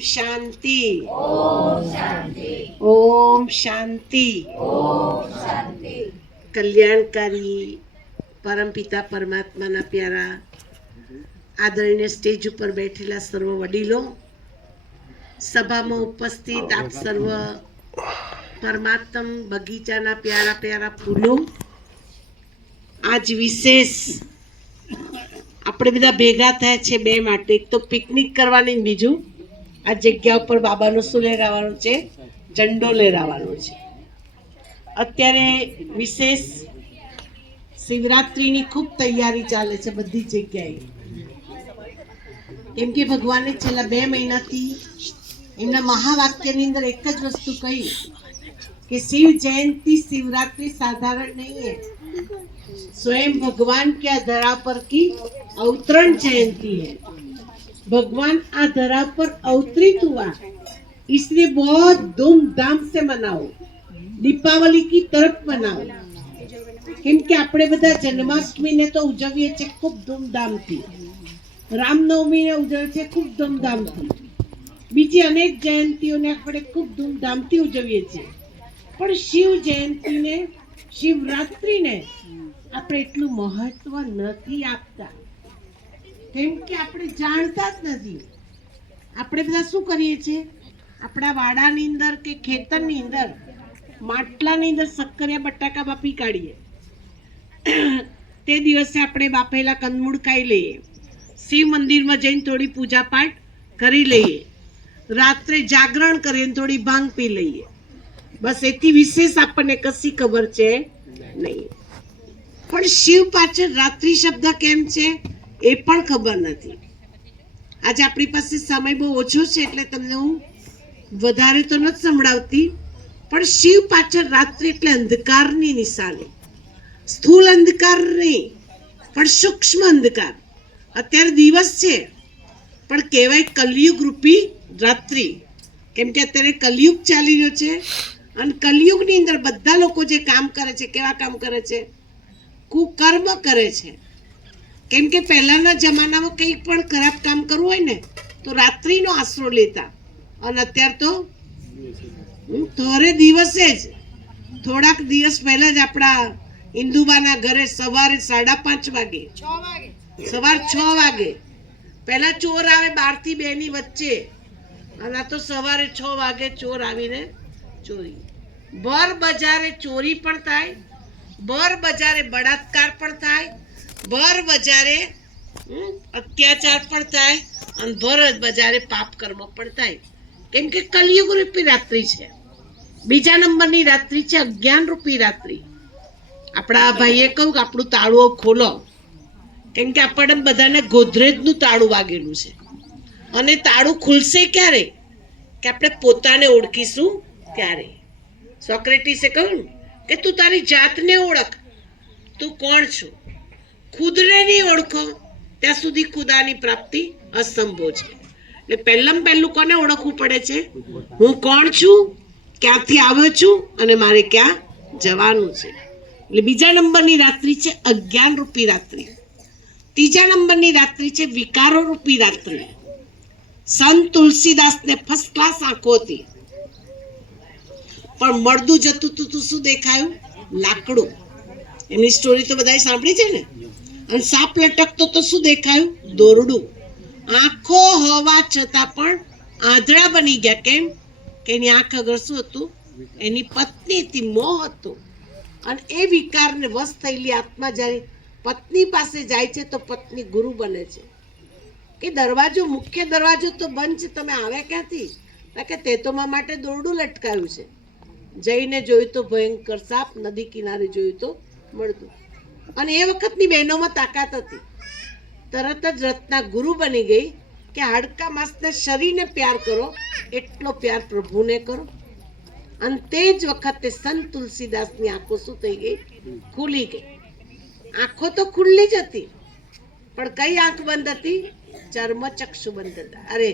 शांति ओम शांति ओम शांति। ओम शांति। कल्याणकारी परमपिता परमात्माना प्यारा आदरणीय स्टेज पर बैठेला सर्व वडीलो, सभाમાં उपस्थित आप सर्व परमात्म बगीचाना प्यारा प्यारा फूलो, आज विशेष આપણે બધા ભેગા થયા છે બે માટે, એક તો પિકનિક કરવાની, બીજું આ જગ્યા ઉપર બાબાનો શું લહેરાવાનો છે? ઝંડો લહેરાવાનો છે। અત્યારે વિશેષ શિવરાત્રીની ખૂબ તૈયારી ચાલે છે બધી જગ્યાએ, કેમ કે ભગવાને છેલ્લા 2 મહિનાથી એમના મહાવાક્યની અંદર એક જ વસ્તુ કહી કે शिव जयंती शिवरात्रि साधारण नहीं है, स्वयं भगवान के धरा पर की अवतरण जयंती है। भगवान आ धरा पर अवतरित हुआ, इसलिए बहुत धूमधाम से मनाओ, दीपावली की तरफ मनाओ। केम के આપણે બધા જન્માષ્ટમીને તો ઉજવીએ છીએ ખૂબ ધૂમધામથી, રામનવમીને ઉજવીએ છીએ ખૂબ ધૂમધામથી, બીજી અનેક જયંતીઓને આપણે ખૂબ ધૂમધામથી ઉજવીએ છીએ, પણ શિવ જયંતીને શિવરાત્રીને આપણે એટલું મહત્વ નથી આપતા, કેમ કે આપણે જાણતા જ નથી। આપણે બધા શું કરીએ છીએ, આપણા વાડાની અંદર કે ખેતરની અંદર માટલાની અંદર સક્કરિયા બટાકા બાફી કાઢીએ, તે દિવસે આપણે બાફેલા કંદમૂળ ખાઈ લઈએ, શિવ મંદિરમાં જઈને થોડી પૂજા પાઠ કરી લઈએ, રાત્રે જાગરણ કરીને થોડી ભાંગ પી લઈએ, બસ એથી વિશેષ આપણને કશી ખબર છે નહીં। પણ શિવ પાછળ રાત્રિ શબ્દ કેમ છે એ પણ ખબર નથી। આજે આપણી પાસે સમય બહુ ઓછો છે એટલે તમને હું વધારે તો નથી સંભળાવતી, પણ શિવ પાછળ રાત્રિ એટલે અંધકારની નિશાની, સ્થૂલ અંધકાર નહીં પણ સૂક્ષ્મ અંધકાર। અત્યારે દિવસ છે પણ કહેવાય કલયુગ રૂપી રાત્રિ, કેમ કે અત્યારે કલયુગ ચાલી રહ્યો છે અને કલયુગની અંદર બધા લોકો જે કામ કરે છે, કેવા કામ કરે છે? કુકર્મ કરે છે। કેમ કે પહેલાના જમાનામાં કંઈ પણ ખરાબ કામ કરવું હોય ને તો રાત્રિનો આશરો લેતા, અને અત્યારે તો થોડે દિવસે જ, થોડાક દિવસ પહેલા જ આપણા ઇન્દુબાના ઘરે સવારે 5:30 વાગે, સવાર 6 વાગે પહેલા ચોર આવે 12 થી 2 ની વચ્ચે, અને આ તો સવારે 6 વાગે ચોર આવીને ચોરી, બર બજારે ચોરી પણ થાય, બર બજારે બળાત્કાર પણ થાય, બર બજારે અત્યાચાર પણ થાય, અને બર બજારે પાપ કર્મ પણ થાય, કેમ કે કલયુગ રૂપી રાત્રિ છે। બીજા નંબરની રાત્રિ છે અજ્ઞાન રૂપી રાત્રિ। આપણા ભાઈએ કહ્યું કે આપણું તાળું ખોલો, કેમ કે આપણને બધાને ગોદરેજનું તાળું વાગેલું છે, અને તાળું ખુલશે ક્યારે કે આપણે પોતાને ઓળખીશું ત્યારે। સોક્રેટીસે કહ્યું કે તું તારી જાતને ઓળખ, તું કોણ છો, ખુદને નહીં ઓળખો ત્યાં સુધી ખુદાની પ્રાપ્તિ અસંભવ છે। એટલે પહેલાં પહેલું કોને ઓળખવું પડે છે? હું કોણ છું, ક્યાંથી આવ્યો છું અને મારે ક્યાં જવાનું છે। એટલે બીજા નંબરની રાત્રિ છે અજ્ઞાન રૂપી રાત્રિ। ત્રીજા નંબરની રાત્રિ છે વિકારો રૂપી રાત્રિ। સંત તુલસીદાસને ફર્સ્ટ ક્લાસ આંખો હતી, પણ મળદું જતું તું શું દેખાયું? લાકડું। એમની સ્ટોરી તો બધાએ સાંભળી છે ને। અને સાપ લટકતો તો શું દેખાયું? દોરડું। આંખો હોવા છતાં પણ આંધળા બની ગયા, કેમ કે એની આંખ આગળ શું હતું? એની પત્ની હતી, મોહ હતો, અને એ વિકારને વશ થયેલી આત્મા જ્યારે પત્ની પાસે જાય છે તો પત્ની ગુરુ બને છે કે દરવાજો, મુખ્ય દરવાજો તો બંધ છે, તમે આવ્યા ક્યાંથી? કે તે તો મારા માટે દોરડું લટકાવ્યું છે। જઈને જોયું તો ભયંકર સાપ, નદી કિનારે જોયું તો મળતું, અને એ વખતની બહેનોમાં તાકાત હતી, તરત જ રત્ના ગુરુ બની ગઈ કે હાડકા માંસને શરીરને પ્યાર કરો એટલો પ્યાર પ્રભુને કરો। અને તે જ વખતે સંત તુલસીદાસની આંખો શું થઈ ગઈ? ખુલી ગઈ। આંખો તો ખુલ્લી જ હતી, પણ કઈ આંખ બંધ હતી? ચર્મચક્ષુ બંધ હતા। અરે